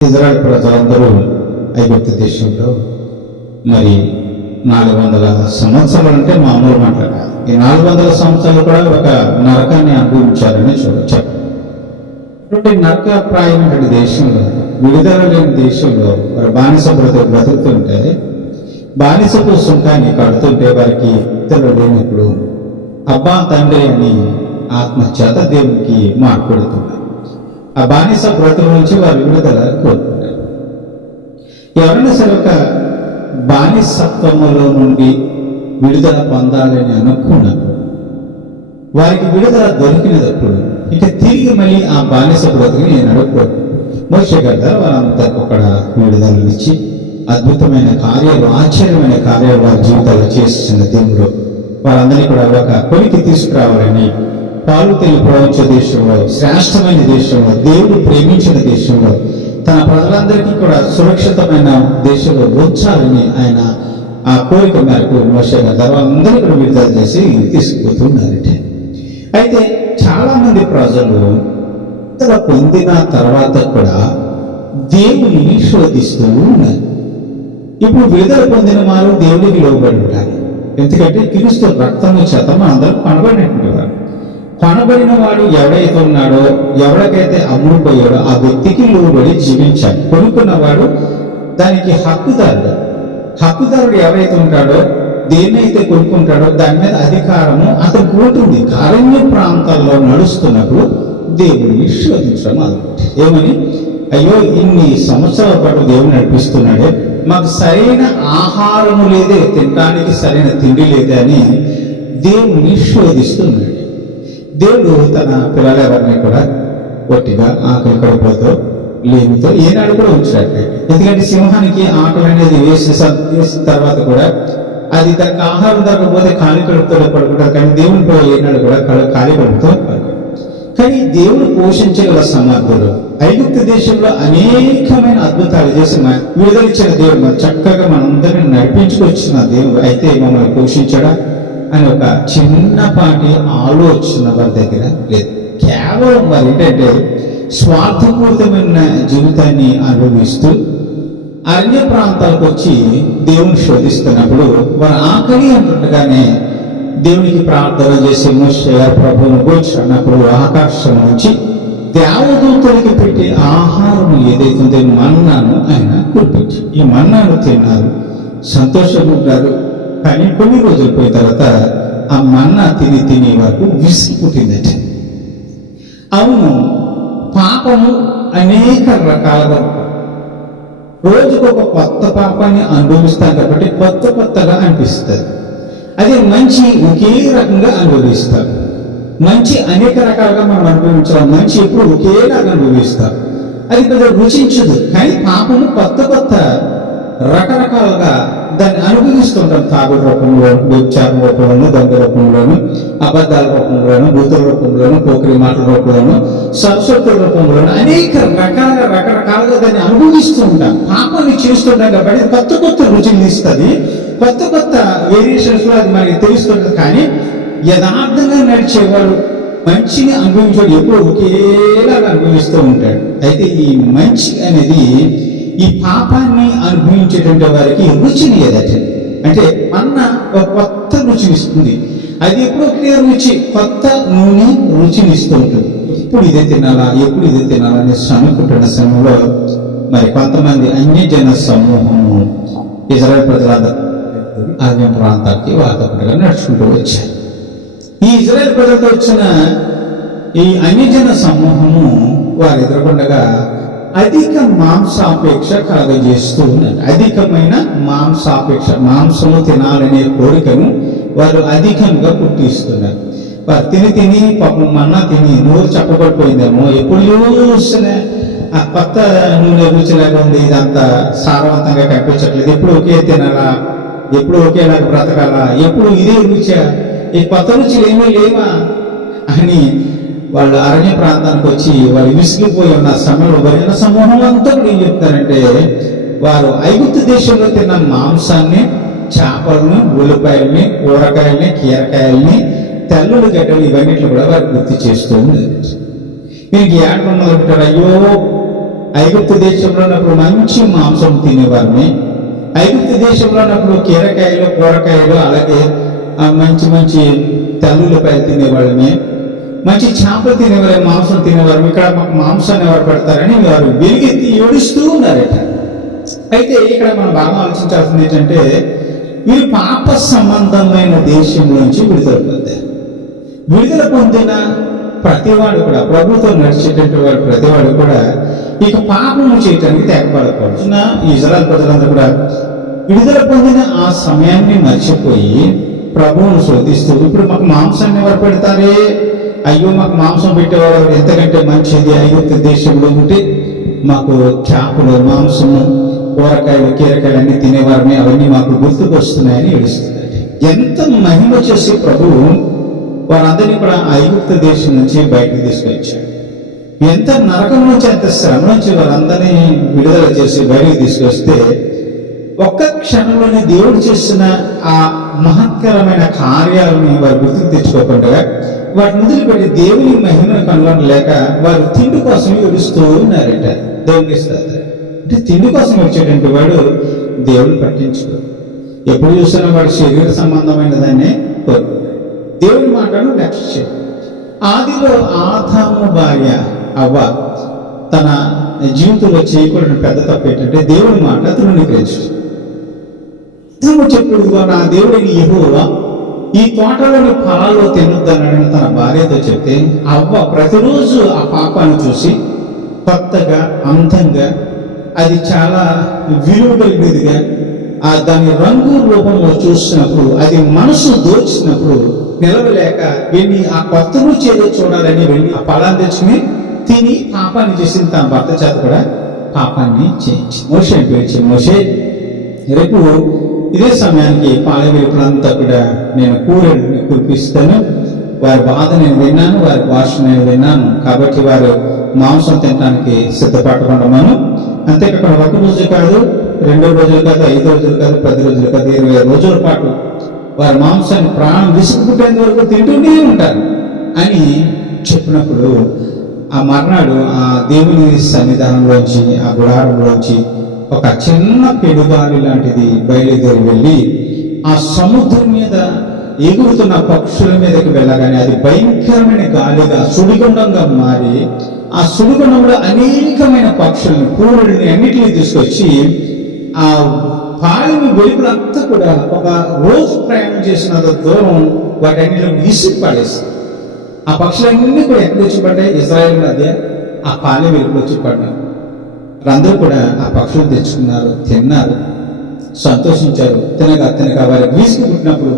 Israel ప్రజలందరూ ఐగుప్తు దేశంలో మరి 400 సంవత్సరాలు అంటే మామూలు మాట కాదు. ఈ 400 సంవత్సరాలు కూడా ఒక నరకాన్ని అనుభవించారని చూడొచ్చు. నరకప్రాయమైన దేశంలో, విడుదల లేని దేశంలో వారు బానిస బ్రతుకుతుంటే, బానిసపు సుంకాన్ని కడుతుంటే వారికి ఇతరులు లేనప్పుడు అబ్బా తండ్రి అని ఆత్మచేత దేవునికి మాట్లాడుతున్నారు. ఆ బానిస బ్రతుకు నుంచి వారు విడుదల కోరుకుంటారు. ఎవరైనా సరే ఒక బానిసత్వములో నుండి విడుదల పొందాలని అనుకున్నప్పుడు, వారికి విడుదల దొరికినప్పుడు ఇక తిరిగి మళ్ళీ ఆ బానిస బ్రతుకుని నేను అడుగుకోడు. మోషే గారు వారంతా ఒక విడుదలనిచ్చి అద్భుతమైన కార్యాలు, ఆశ్చర్యమైన కార్యాలు వారి జీవితాలు చేస్తున్న దేవుడు వారందరినీ కూడా ఒక కొలికి తీసుకురావాలని పాలు తేలి ప్రపంచ దేశంలో, శ్రేష్టమైన దేశంలో, దేవుడు ప్రేమించిన దేశంలో, తన ప్రజలందరికీ కూడా సురక్షితమైన దేశంలో ఉంచాలని ఆయన ఆ కోరిక మేరకు మోషే గారు అందరూ కూడా విడుదల చేసి తీసుకుపోతున్నారంటే, అయితే చాలా మంది ప్రజలు విడుదల పొందిన తర్వాత కూడా దేవుని శోధిస్తూ ఉన్నారు. ఇప్పుడు విడుదల పొందిన వారు దేవుడికి లోబడి ఉండాలి. ఎందుకంటే క్రీస్తు రక్తము చేత అందరూ కొనబడినటువంటి వారు. కొనబడిన వాడు ఎవడైతే ఉన్నాడో, ఎవరికైతే అమ్ముడుపోయాడో ఆ వ్యక్తికి లోబడి జీవించాలి. కొనుక్కున్నవాడు దానికి హక్కుదారుడు ఎవరైతే ఉంటాడో, దేన్నైతే కొనుక్కుంటాడో దాని మీద అధికారము అతనికి ఉంటుంది. అరణ్య ప్రాంతాల్లో నడుస్తున్నప్పుడు దేవుడిని శోధించడం మొదలుపెట్టి ఏమని, అయ్యో ఇన్ని సంవత్సరాల పాటు దేవుడు నడిపిస్తున్నాడే, మాకు సరైన ఆహారము లేదే, తినడానికి సరైన తిండి లేదే అని దేవుణ్ణి శోధిస్తున్నాడు. దేవుడు తన పిల్లలు ఎవరిని కూడా ఒట్టిగా ఆకలి కడుపులతో లేమితో ఏనాడు కూడా ఉంచినట్లే. ఎందుకంటే సింహానికి ఆకలి అనేది వేసిన తర్వాత కూడా అది తనకు ఆహారం దొరకకపోతే ఖాళీ కడుపుతో పడుకుంటారు. కానీ దేవుని పిల్లలు ఏనాడు కూడా ఖాళీ కడుపుతో పడుకుంటారు. కానీ దేవుడు పోషించగల సమర్థుడు. ఐగుప్తు దేశంలో అనేకమైన అద్భుతాలు చేసి విడుదలిచ్చిన దేవుడు, చక్కగా మనందరినీ నడిపించుకొచ్చిన దేవుడు, అయితే మమ్మల్ని పోషించడా అని ఒక చిన్నపాటి ఆలోచన వారి దగ్గర లేదు. కేవలం వారు ఏంటంటే స్వార్థపూరితమైన జీవితాన్ని అనుభవిస్తూ అరణ్య ప్రాంతాలకు వచ్చి దేవుని శోధిస్తున్నప్పుడు వారు ఆకలి అంటుండగానే దేవునికి ప్రార్థన చేసి మోషే ప్రభువును కూర్చున్నప్పుడు ఆకాశం నుంచి దేవదూతలకి పెట్టే ఆహారం ఏదైతుందో మన్నాను ఆయన కురిపించారు. ఈ మన్నాను తిన్నారు, సంతోషపడ్డారు. కానీ కొన్ని రోజులు పోయిన తర్వాత ఆ మన్నా తిని వరకు విసిగి పుట్టిందట. అవును, పాపము అనేక రకాలుగా రోజుకు ఒక కొత్త పాపాన్ని అనుభవిస్తాం కాబట్టి కొత్తగా అనిపిస్తుంది. అదే మంచి ఒకే రకంగా అనుభవిస్తారు. మంచి అనేక రకాలుగా మనం అనుభవించాలి. మంచి ఎప్పుడు ఒకేలాగా అనుభవిస్తాం. అది పెద్ద రుచించదు. కానీ పాపము కొత్త రకరకాలుగా దాన్ని అనుభవిస్తుంటాం. తాగుడు రూపంలో, వ్యభిచారం రూపంలోను, దొంగ రూపంలోను, అబద్ధాల రూపంలోను, బూతుల రూపంలోను, పోకిరి మాటల రూపంలోను, సరస్వతుల రూపంలోను అనేక రకరకాలుగా దాన్ని అనుభవిస్తూ ఉంటాం. పాపాన్ని చేస్తుంటాం కాబట్టి కొత్త రుచిని ఇస్తుంది. కొత్త వేరియేషన్స్ లో అది మనకి తెలుస్తుంటుంది. కానీ యథార్థంగా నడిచేవాడు, మంచిని అనుభవించేవాడు ఎప్పుడు ఒకేలాగా అనుభవిస్తూ ఉంటాడు. అయితే ఈ మంచి అనేది ఈ పాపాన్ని అనుభవించేటువంటి వారికి రుచిని ఏదట అంటే ఒక కొత్త రుచిని ఇస్తుంది. అది ఎప్పుడు ఒకే రుచి, కొత్త నూనె రుచిని ఇస్తూ ఉంటుంది. ఎప్పుడు ఇదే తినాలా అని అనుకుంటున్న సమయంలో మరి కొంతమంది అన్యజన సమూహము ఇజ్రాయెల్ ప్రజలందరూ అరణ్య ప్రాంతానికి వాతావరణంగా నడుచుకుంటూ వచ్చారు. ఈ ఇజ్రాయెల్ ప్రజలతో వచ్చిన ఈ అన్యజన సమూహము వారు ఎదుర్కొండగా అధిక మాంసాపేక్ష కలగజేస్తూ ఉన్నారు. అధికమైన మాంసము తినాలనే కోరికను వారు అధికంగా పుట్టిస్తున్నారు. వారు తిని పాపం మన్నా తిని నోరు చెప్పబడిపోయిందేమో, ఎప్పుడు చూసినా ఆ కొత్త నూనె రుచిలాగా ఉంది, ఇదంతా సారవంతంగా కనిపించట్లేదు. ఎప్పుడు ఒకే తినాలా, ఎప్పుడు ఒకేలాగా బ్రతకాలా, ఎప్పుడు ఇదే రుచి, ఈ కొత్త రుచులు ఏమీ లేవా అని వాళ్ళు అరణ్య ప్రాంతానికి వచ్చి వాళ్ళు విసిగిపోయి ఉన్న సమయంలో వరిన సమూహం అంతా కూడా ఏం చెప్తారంటే, వారు ఐగుప్తు దేశంలో తిన్న మాంసాన్ని, చేపలను, ఉల్లిపాయల్ని, కూరగాయల్ని, కీరకాయల్ని, తెల్లుడు గడ్డలు ఇవన్నిట్లు కూడా వారు గుర్తు చేస్తూ ఉంది. మీకు ఏడు మొదలుపెట్టారు, అయ్యో ఐగుప్తు దేశంలో ఉన్నప్పుడు మంచి మాంసం తినేవారిని, ఐగుప్తు దేశంలో ఉన్నప్పుడు కీరకాయలు కూరకాయలు అలాగే మంచి మంచి తల్లులపాయలు తినేవాళ్ళమే, మంచి చేపలు తినేవారు, మాంసం తినేవారు. ఇక్కడ మాకు మాంసాన్ని ఎవరు పెడతారని వారు వెలుగెత్తి ఏడుస్తూ ఉన్నారట. అయితే ఇక్కడ మనం బాగా ఆలోచించాల్సింది ఏంటంటే, వీరు పాప సంబంధమైన దేశంలోంచి విడుదల పొందారు. విడుదల పొందిన ప్రతివాడు కూడా, ప్రభుత్వం నడిచేటటువంటి వాడు ప్రతివాడు కూడా ఇక పాపము చేయటానికి తెగపడకూడదు. ఇజ్రాయెల్ ప్రజలందరూ కూడా విడుదల పొందిన ఆ సమయాన్ని మర్చిపోయి ప్రభువును శోధిస్తూ, ఇప్పుడు మాకు మాంసాన్ని ఎవరు పెడతారే, అయ్యో మాకు మాంసం పెట్టేవాడు ఎంతకంటే మంచిది, ఐగుప్తు దేశంలో ఉంటే మాకు చేపలు మాంసము కూరకాయలు కీరకాయలు అన్ని తినేవారిని, అవన్నీ మాకు గుర్తుకు వస్తున్నాయని ఏడుస్తున్నాడు. ఎంత మహిమ చేసి ప్రభువు వారందరినీ కూడా ఐగుప్తు దేశం నుంచి బయటకు తీసుకొచ్చాడు. ఎంత నరకం నుంచి, ఎంత శ్రమ నుంచి వారందరినీ విడుదల చేసి బయటకు తీసుకొస్తే ఒక్క క్షణంలోనే దేవుడు చేసిన ఆ మహత్కరమైన కార్యాలని వారు గుర్తుకు తెచ్చుకోకుండా వాటిని వదిలిపెట్టి దేవుని మహిమను కనుగొనలేక వారు తిండి కోసం ఏడుస్తూ ఉన్నారట. దేవునికి ఇస్తారు అంటే తిండి కోసం వచ్చేటువంటి వాడు దేవుని పట్టించుకోడు. ఎప్పుడు చూసినా వాడు శరీర సంబంధమైన దాన్ని కోరుకుంటాడు, దేవుని మాటను లక్ష్యం. ఆదిలో ఆదాము భార్య అవ్వ తన జీవితంలో చేయకూడని పెద్ద తప్పు ఏంటంటే దేవుని మాట తృణీకరించు. చెప్పుడు నా దేవుడిని యెహోవా ఈ తోటలోని ఫలాలు తినొద్దనని తన భార్యతో చెప్తే అవ్వ ప్రతిరోజు ఆ పాపాన్ని చూసి కొత్తగా అందంగా అది చాలా విలువ కలిగినదిగా దాని రంగు రూపంలో చూసినప్పుడు అది మనసు దోచినప్పుడు నిలవలేక వెళ్ళి ఆ కొత్త రుచి ఏదో చూడాలని వెళ్ళి ఆ ఫలాన్ని తెచ్చుకుని తిని పాపాన్ని చేసిన తన భర్త చేత కూడా పాపాన్ని చేయించి మోషే పేర్చి, మోషే రేపు ఇదే సమయానికి పాలవీరులంతా కూడా నేను కూరని కురిపిస్తాను, వారి బాధ నేను విన్నాను, వారి భాష నేను విన్నాను, కాబట్టి వారు మాంసం తినడానికి సిద్ధపడమను. అంతేకాకుండా ఒక రోజు కాదు, 2 రోజులు కాదు, 5 రోజులు కాదు, 10 రోజులు కాదు, 20 రోజుల పాటు వారి మాంసాన్ని ప్రాణం విసుగుపుట్టేంత వరకు తింటూనే ఉంటారు అని చెప్పినప్పుడు ఆ మర్నాడు ఆ దేవుని సన్నిధానంలోంచి ఆ గుడారంలోంచి ఒక చిన్న పెనుగాలి లాంటిది బయలుదేరి వెళ్ళి ఆ సముద్రం మీద ఎగురుతున్న పక్షుల మీదకి వెళ్ళగానే అది భయంకరమైన గాలిగా సుడిగుండంగా మారి ఆ సుడిగుండంలో అనేకమైన పక్షుల్ని పూలని అన్నిటినీ తీసుకొచ్చి ఆ పాలిని వెలుపులంతా కూడా ఒక రోజు ప్రయాణం చేసినంత దూరం వాటన్నిటిలో ఇసుకు పడేసి ఆ పక్షులన్నీ కూడా ఎక్కడ వచ్చి పడ్డాయి, ఇజ్రాయెల్ మధ్య ఆ పాలి వెలుపులు వచ్చి పడ్డారు. అందరూ కూడా ఆ పక్షులు తెచ్చుకున్నారు, తిన్నారు, సంతోషించారు. తినగా వారికి వీసుకు పుట్టినప్పుడు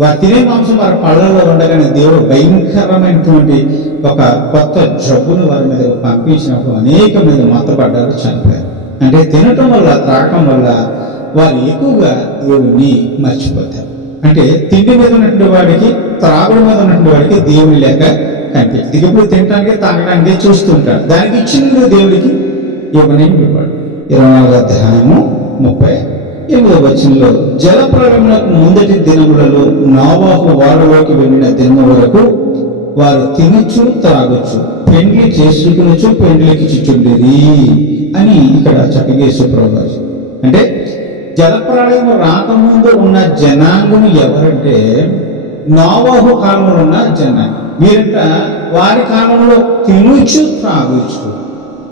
వారు తినే మాంసం వారి పళ్ళలో ఉండగానే దేవుడు భయంకరమైనటువంటి ఒక కొత్త జబ్బును వారి మీద పంపించినప్పుడు అనేక మంది మత్తపడ్డారు, చనిపోయారు. అంటే తినటం వల్ల త్రాగటం వల్ల వారు ఎక్కువగా దేవుడిని మర్చిపోతారు. అంటే తిండి మీద ఉన్నటువంటి వాడికి త్రాగుడు మీద ఉన్నటువంటి వాడికి దేవుని లేక కనిపిస్తుంది. ఎప్పుడు తినడానికి తాగడానికి చూస్తుంటాడు, దానికి ఇచ్చిన దేవుడికి ఇవ్వనేమి ఇవ్వడు. 24వ అధ్యాయము 38వ వచనంలో జలప్రళయమునకు ముందటి దినములలో నోవహు ఓడలోకి వెళ్ళిన దినం వరకు వారు తినచ్చు త్రాగొచ్చు, పెండ్లి చేసుకునొచ్చు, పెండ్లికి చిచ్చుండేది అని ఇక్కడ చక్కగా యేసుప్రభువు. అంటే జలప్రళయం రాకముందు ఉన్న జనాంగం ఎవరంటే నోవహు కాలంలో ఉన్న జనాంగం. వీరంట వారి కాలంలో తినొచ్చు త్రాగొచ్చు.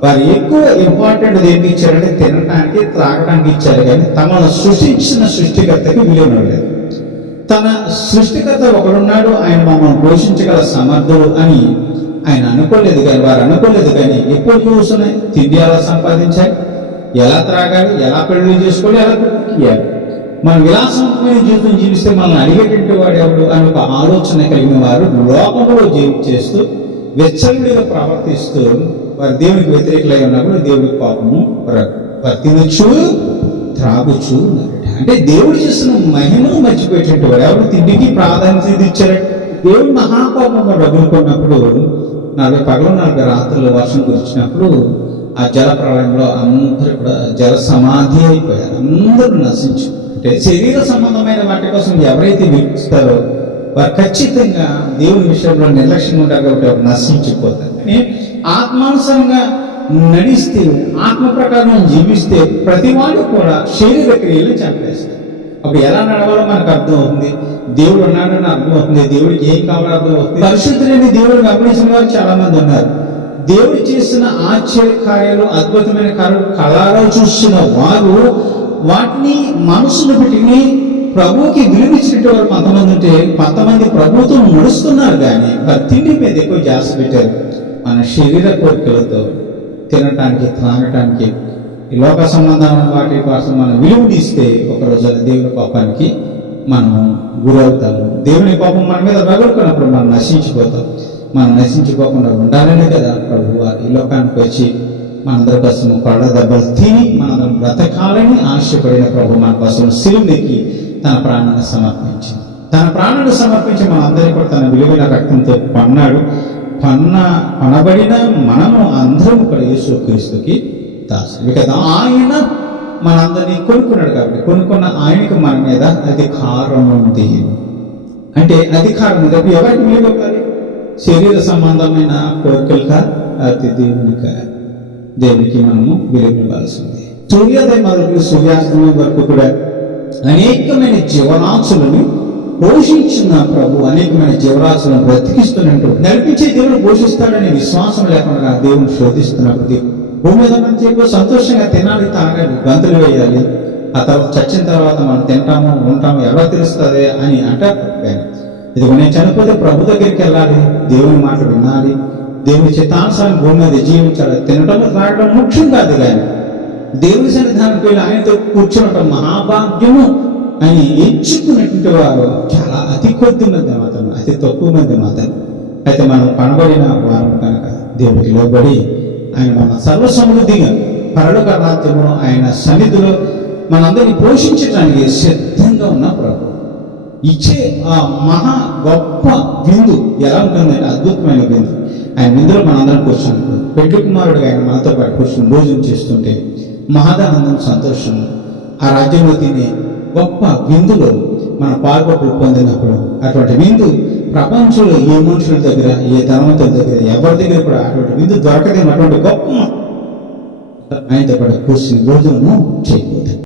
వారు ఎక్కువ ఇంపార్టెంట్ ఏంటి ఇచ్చారంటే తినడానికి త్రాగడానికి ఇచ్చారు, కానీ తమను సృష్టించిన సృష్టికర్తకి విలువలేదు. తన సృష్టికర్త ఒకడున్నాడు, ఆయన మమ్మల్ని పోషించగల సమర్థుడు అని ఆయన అనుకోలేదు, కానీ వారు అనుకోలేదు. కానీ ఎప్పుడు చూస్తున్నాయి తిండి ఎలా సంపాదించాలి, ఎలా త్రాగాలి, ఎలా పెళ్లి చేసుకోవాలి, ఎలా కుక్కియాలి. మనం విలాసవంతమైన జీవితం జీవిస్తే మనల్ని అడిగేటువంటి వాడు ఎవడు అని ఒక ఆలోచన కలిగిన వారు లోకంలో జీవించేస్తూ వెచ్చలుడిగా ప్రవర్తిస్తూ వారు దేవునికి వ్యతిరేకులై ఉన్నప్పుడు దేవుడికి పాపము వారు తినొచ్చు త్రాగొచ్చు. అంటే దేవుడు చేస్తున్న మహిమను మర్చిపోయేటువంటి వాడు ఎవరు తిండికి ప్రాధాన్యత ఇచ్చారు. దేవుడు మహాపాపంగా రగులుకున్నప్పుడు 40 పగలు 40 రాత్రులు వర్షం కురిచినప్పుడు ఆ జల ప్రళయంలో అందరూ కూడా జల సమాధి అయిపోయారు, అందరూ నశించు. అంటే శరీర సంబంధమైన వాటి కోసం ఎవరైతే వీక్షిస్తారో వారు ఖచ్చితంగా దేవుని విషయంలో నిర్లక్ష్యంగా ఉంటారు, కాబట్టి వారు నశించిపోతారు. కానీ ఆత్మానుసారంగా నడిస్తే, ఆత్మ ప్రకారం జీవిస్తే ప్రతి వాళ్ళు కూడా శరీర క్రియలు చంపేస్తారు. అప్పుడు ఎలా నడవాలో మనకు అర్థం అవుతుంది. దేవుడు ఉన్నాడని అర్థం అవుతుంది. దేవుడికి ఏం కావాలో అర్థం అవుతుంది. పరిశుద్ధులని దేవుడు గమనించిన వారు చాలా మంది ఉన్నారు. దేవుడు చేసిన ఆశ్చర్య కార్యాలు, అద్భుతమైన కార్యాలు కళారా చూస్తున్న వారు వాటిని మనసును పెట్టి ప్రభువుకి విలువిచ్చినట్టు వారు కొంతమంది ఉంటే, కొంతమంది ప్రభువుతో నడుస్తున్నారు కానీ వారి తిండి మీద ఎక్కువ జాస్తి పెట్టారు. మన శరీర కోరికలతో తినటానికి, త్రాగటానికి, ఈ లోక సంబంధమైన వాటి కోసం మనం విలువనిస్తే ఒక రోజు దేవుని కోపానికి మనం గురవుతాము. దేవుని కోపం మన మీద రగులుకున్నప్పుడు మనం నశించిపోతాం. మనం నశించిపోకుండా ఉండాలనే కదా ప్రభు ఈ లోకానికి వచ్చి మనందరి కోసం కొరడ దెబ్బలు తిని మనందరం బ్రతకాలని ఆశపడిన ప్రభు మన కోసం శిలువెక్కి తన ప్రాణాన్ని సమర్పించింది. తన ప్రాణాన్ని సమర్పించి మనందరికీ కూడా తన విలువైన రక్తంతో కొనబడిన మనము అందరం కూడా యేసుక్రీస్తుకి దాసులు కదా. ఆయన మనందరినీ కొనుక్కున్నాడు కాబట్టి కొనుక్కున్న ఆయనకు మన మీద అధికారం ఉంది. అంటే అధికారం ఉంది. అప్పుడు ఎవరికి విలువ? శరీర సంబంధమైన కోరికలుగా అది దేవునికి మనము విలువనివ్వాల్సింది. సూర్యోదయం మొదలు సూర్యాస్తమయం వరకు కూడా అనేకమైన జీవరాశులను పోషించిన ప్రభు అనేకమైన జీవరాశులను బ్రతికిస్తున్నట్టు నడిపించే దేవుడు పోషిస్తాడనే విశ్వాసం లేకుండా దేవుని శోధిస్తున్నప్పుడు భూమి మీద మనం సంతోషంగా తినాలి, తాగాలి, గంతులు వేయాలి. ఆ తర్వాత చచ్చిన తర్వాత మనం తింటాము, ఉంటాము, ఎవరు తెలుస్తుంది అని అంటారు. ఇదిగో నేను చనిపోతే ప్రభు దగ్గరికి వెళ్ళాలి, దేవుని మాట వినాలి, దేవుని చిత్తానుసారం భూమి మీద జీవించాలి. తినటం, తాగడం ముఖ్యం కాదు, కానీ దేవుని సన్నిధానానికి వెళ్ళి ఆయనతో కూర్చునటం మహాభాగ్యము అని ఎంచుకున్నటువంటి వారు చాలా అతి కొద్ది మంది మాత్రం, అతి తక్కువ మంది మాత్రం. అయితే మనం కనబడిన వారం కనుక దేవుడికి లోబడి ఆయన మన సర్వసమృద్ధిగా పరలోక రాజ్యంలో ఆయన సన్నిధిలో మనందరినీ పోషించడానికి సిద్ధంగా ఉన్న ప్రభు ఇచ్చే ఆ మహా గొప్ప విందు ఎలా ఉంటుందంటే అద్భుతమైన విందు. ఆయన విందులో మనందరం కూర్చున్నప్పుడు పెళ్లి కుమారుడు ఆయన మనతో పాటు కూర్చుని భోజనం చేస్తుంటే మహాదానందం, సంతోషం, ఆ రాజ్యంలో తినే గొప్ప విందులో మన పాల్గొప్పులు పొందినప్పుడు అటువంటి విందు ప్రపంచంలో ఏ మనుషుల దగ్గర, ఏ ధనవంతుల దగ్గర, ఎవరి దగ్గర కూడా అటువంటి విందు దొరకదేమో. అటువంటి గొప్ప ఆయనతో పాటు కూర్చుని భోజనము చేయబోతుంది.